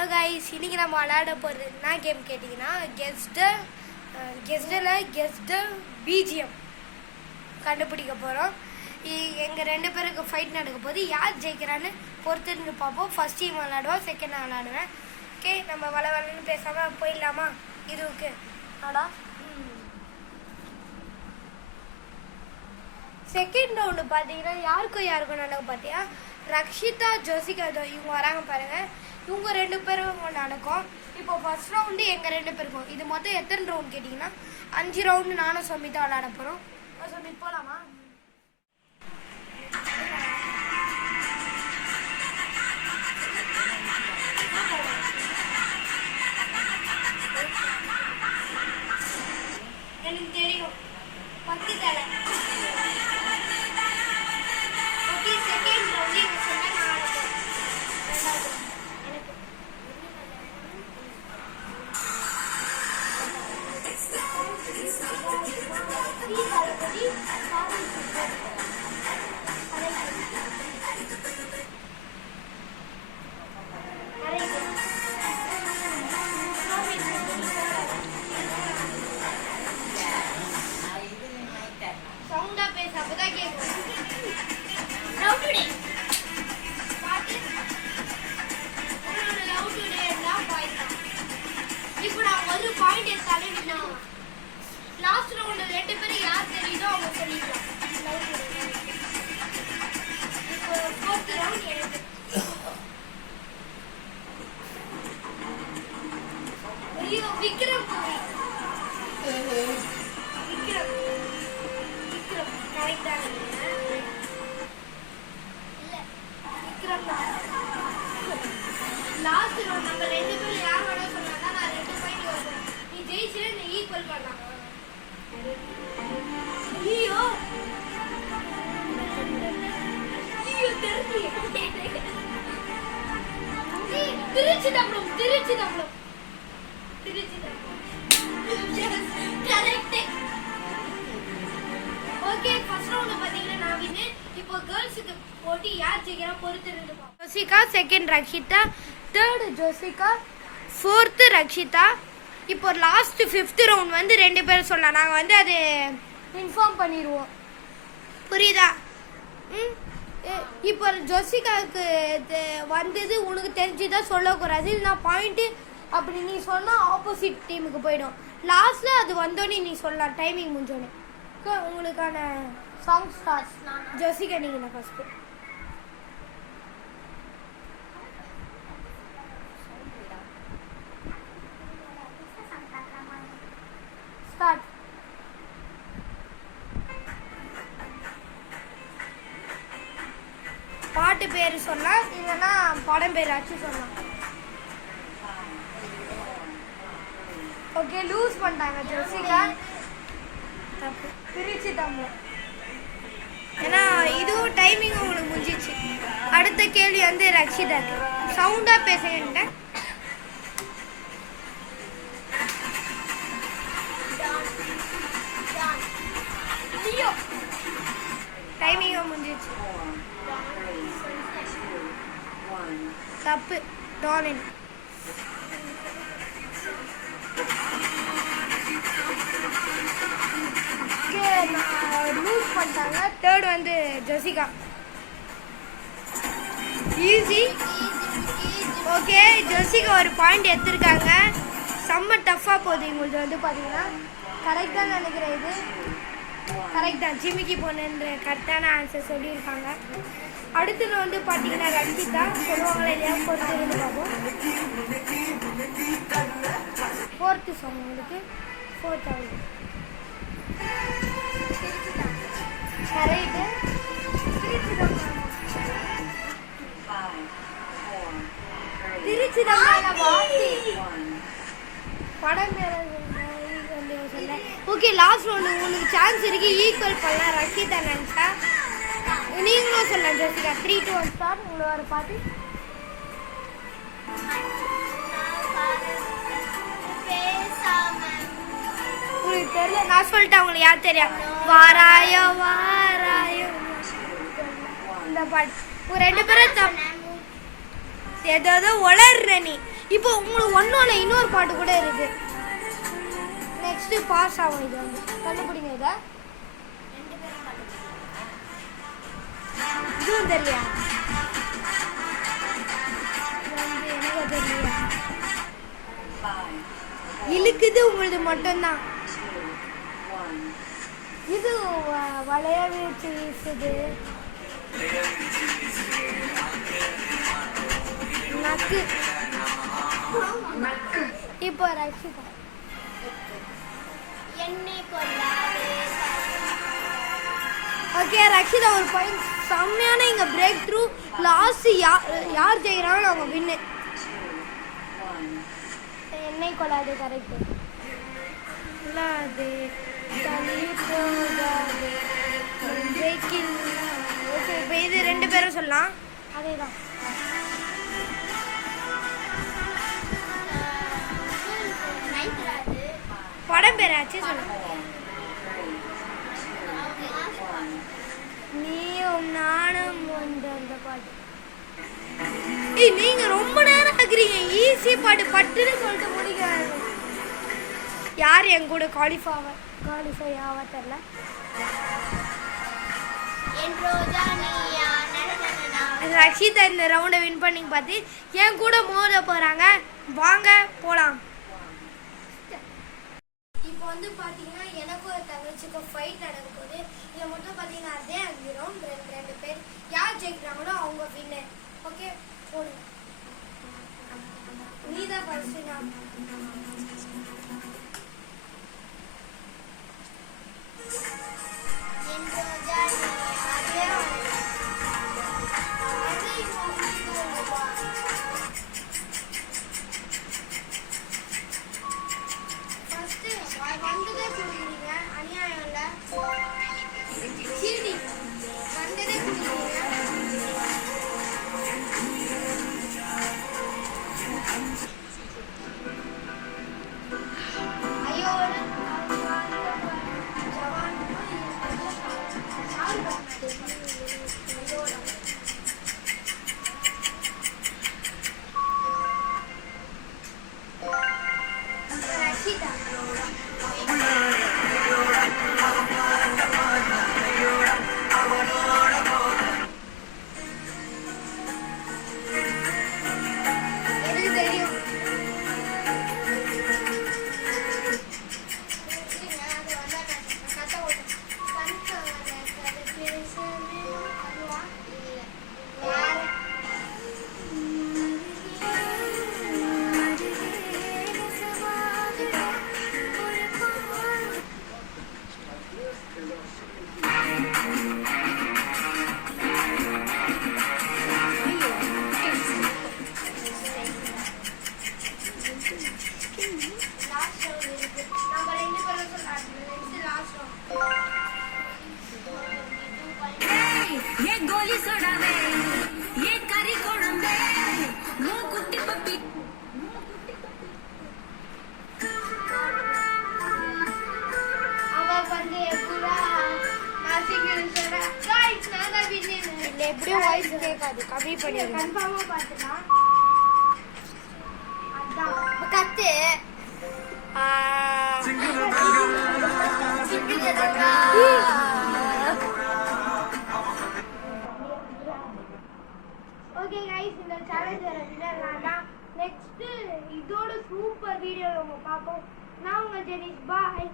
Hello guys, இன்னைக்கு நம்ம விளையாட போகிறது என்ன கேம் கேட்டிங்கன்னா கெஸ்ட்டு பிஜிஎம் கண்டுபிடிக்க போகிறோம். எங்கள் 2 பேருக்கு ஃபைட் நடக்க போது யார் ஜெயிக்கிறான்னு பொறுத்துன்னு பார்ப்போம். ஃபர்ஸ்ட் டீம் விளையாடுவோம், செகண்ட் நான் விளையாடுவேன். ஓகே, நம்ம வளன்னு பேசாமல் போயிடலாமா இதுவுக்கு? ஆடா செகண்ட் ரவுண்டு பார்த்தீங்கன்னா யாருக்கும் நடக்கும் பார்த்தியா? ரக்ஷிதா, ஜோசிகா இவங்க வராங்க பாருங்கள். இவங்க 2 பேரும் நடக்கும். இப்போ ஃபர்ஸ்ட் ரவுண்டு எங்கள் 2 பேருக்கும். இது மொத்தம் எத்தனை ரவுண்ட் கேட்டிங்கன்னா 5 ரவுண்டு நானும் சமிதா விளையாட போகிறோம். சமித் போகலாமா? எனக்கு தெரியும் 10 தலை. ஓகே, செகண்ட் ரவுண்டு எங்கள் சொன்னால் நான் ஆட போகிறேன். ரெண்டாவது எனக்கு சவுண்டா பேச அப்பதான் கேட்கும். இப்போ நான் ஒரு பாயிண்ட் எடுத்தாலே நான் லாஸ்ட் ரவுண்ட் 2 பேரும் யார் தெரியுதோ அவங்க சொல்லிடுவோம். இப்போ 4th ரவுண்ட் எனக்கு. ஐயோ, விக்ரம் கரெக்டா? இல்ல, விக்ரம் தான். லாஸ்ட் ரவுண்ட் நம்ம 2 பேரும் யார் வேணா சொன்னாங்க, நான் 2 பாயிண்ட் வருவேன். நீ ஜெயிச்சு நீ ஈக்குவல் பண்ணலாம். ஐயோ திருச்சி தம்பளம் ஓகே, ஃபர்ஸ்ட் ரவுண்ட் பாத்தீங்கன்னா நான் வின்னு. இப்போ கேர்ள்ஸ்க்கு போட்டி யார் ஜெயிக்கிறா பொறுத்து இருந்து பாப்போம். Joshika, second Rakshitha, third Joshika, fourth Rakshitha. இப்போ லாஸ்ட் 5th ரவுண்ட் வந்து 2 பேரும் சொல்லலாம். நாங்கள் அது இன்ஃபார்ம் பண்ணிடுவோம், புரியுதா? இப்போ ஜோசிகாவுக்கு வந்தது உனக்கு தெரிஞ்சுதான் சொல்லக்கூடாது. இல்லைனா பாயிண்ட்டு அப்படி நீ சொன்னால் ஆப்போசிட் டீமுக்கு போயிடும். லாஸ்ட்டில் அது வந்தோடனே நீ சொல்லலாம், டைமிங் முடிஞ்சோடனே. உங்களுக்கான சாங் ஸ்டார்ட். ஜோசிகா நீங்கள் ஃபஸ்ட்டு ஸ்டார்ட். பாட்டு பேர் சொல்லலாம், இல்லைன்னா படம் பேர் ஆச்சு சொல்லலாம். ஓகே, லூஸ் பண்ணிட்டாங்க ஜோசிகா. திருச்சி தமிழ். ஏன்னா இதுவும் டைமிங் உங்களுக்கு முடிஞ்சிச்சு. அடுத்த கேள்வி வந்து ரக்ஷிதாக்கு. சவுண்டா பேசுங்க. டைமிங் முடிஞ்சிச்சு. தப்பு. டாலின். லூஸ் பண்ணிட்டாங்க. தேர்ட் வந்து ஜோசிகா. ஈஸி. ஓகே, ஜோசிகா ஒரு பாயிண்ட் எடுத்திருக்காங்க. செம்ம டஃப்பாக போகுது உங்களுக்கு வந்து பார்த்தீங்கன்னா. கரெக்டாக நினைக்கிறேன், இது கரெக்ட் தான். ஜிமிக்கி பொண்ணுன்ற கரெக்டான ஆன்சர் சொல்லியிருக்காங்க. அடுத்து வந்து பார்த்தீங்கன்னா ரக்ஷிதா சொல்லுவாங்களா இல்லையா பொறுத்து இருந்து பார்ப்போம். 4th சாங் உங்களுக்கு 4th ஆகுது. கரெக்டு. திருச்சி தான் படம் பேர் சொல்ல. ஓகே, லாஸ்ட் ஒன்று உங்களுக்கு சான்ஸ் இருக்கு, ஈக்குவல் பண்ணலாம். ரக்ஷிதா நினச்சா நீங்களும் சொல்லலாம். ஜோசிகா 3, 2, 1 ஸ்டார்ட். உங்களை வர பாட்டு உங்களுக்கு தெரியல, நான் சொல்லிட்டேன். உங்களுக்கு யார் தெரியும்? வாராயோ வாராயோ இந்த பாட்டு. 2 பேரும் ஏதோ உளர்ற நீ. இப்போ உங்களுக்கு ஒன்னோட இன்னொரு பாட்டு கூட இருக்கு. நெக்ஸ்ட் பாஸ் ஆகும். இது வந்து கண்டுபிடிங்க. இதை இதுவும் தெரியலையா? எனக்கு தெரியலையா? இழுக்குது உங்களது மட்டும்தான். இது வளைய வீச்சு வீசுது. நக்கு இப்போ ரக்ஷிதா ஓகே ரக்ஷிதா ஒரு பாயிண்ட். செம்மையான இங்கே பிரேக் த்ரூ. லாஸ்ட் யார் ஜெயிக்கிறாங்களோ அவங்க வின்னு. என்னை கொள்ளாது. கரெக்டு. கொள்ளாது ஓகே இப்போ இது 2 பேரும் சொல்லலாம். அதே தான். படம் பேராச்சு சொல்லுங்க. நீயும் நானும் அந்த பாட்டு. நீங்க ரொம்ப நேரம் ஆகுறீங்க. ஈஸி பாட்டு பட்டுன்னு சொல்லிட்டு முடிக்கிறாங்க. யார் என் கூட குவாலிஃபை ஆவா தெரியல. ரக்ஷிதா இந்த ரவுண்டை வின் பண்ணி பார்த்து என் கூட மோத போறாங்க. வாங்க போலாம். இப்போ வந்து பார்த்தீங்கன்னா எனக்கும் ஒரு தங்கச்சிக்கும் ஃபைட் நடக்க போகுது. இதில் மட்டும் பார்த்தீங்கன்னா அதே 5 ரவுண்ட் 2 பேர் யார் ஜெயிக்கிறாங்களோ அவங்க வின்னு. ஓகே போடுங்க. நீ தான் ஃபர்ஸ்ட். நான் எப்படியும் வாய்ஸ் கேட்காது. கம்மி பண்ணி கன்ஃபார்மா பார்த்துக்கலாம். அதான் கத்து. ஓகே गाइस இந்த சேலஞ்ச் வின்னர் நெக்ஸ்ட் இதோட சூப்பர் வீடியோ நம்ம பார்ப்போம். நான் உங்க ஜெனிஸ் பாய்.